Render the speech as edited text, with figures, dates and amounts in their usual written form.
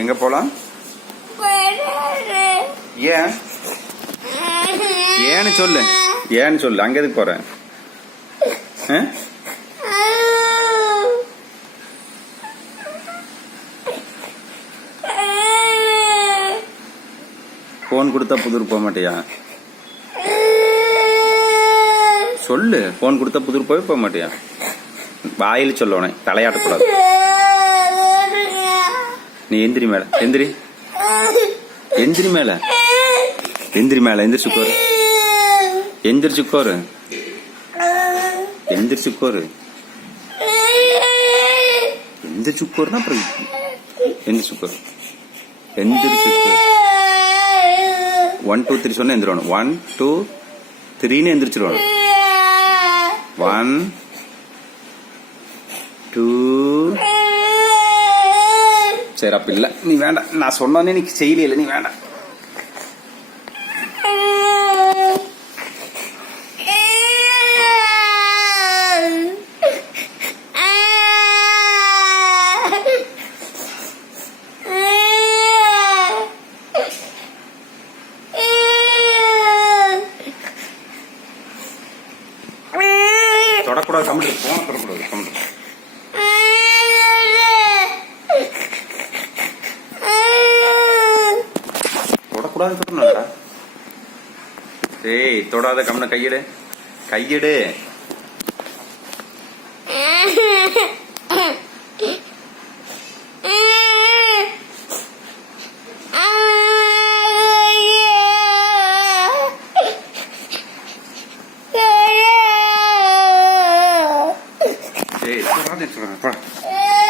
எங்க போலாம்? ஏன் ஏன்னு சொல்லு. ஏன்னு சொல்லு. அங்க எதுக்கு போற? போன் கொடுத்தா புதூர் போக மாட்டியா? சொல்லு. போன் கொடுத்தா புதூர் போக மாட்டியா? வாயில் சொல்லணும், தலையாட்டக்கூடாது. நீ எந்திரி மேல. எந்திரி எந்திரி மேல. எந்திரி மேல. எந்திரிச்சுக்கோரு. எந்திரிச்சுக்கோரு. எந்திரிச்சுக்கோரு. எந்திரிச்சுக்கோருன்னா அப்புறம் எந்திரிச்சுக்கோரு. எந்திரிச்சுக்கோரு. 1 2 3 சொன்னா எந்திரணும். 1 2 3ன்னு எந்திரிச்சிருவானு. 1 2. சரி, அப்ப இல்ல, நீ வேண்டாம். நான் சொன்னே நீ செய்யல. நீ வேண்டாம். தொடக்கூடாது. கம்மிட்டு போன தொடக்கூடாது. கம்மிட்டு தொடக்கூடாது. தொடணும்டா. ஏய், தொடாத. கம்மின கையெடு. கையெடு.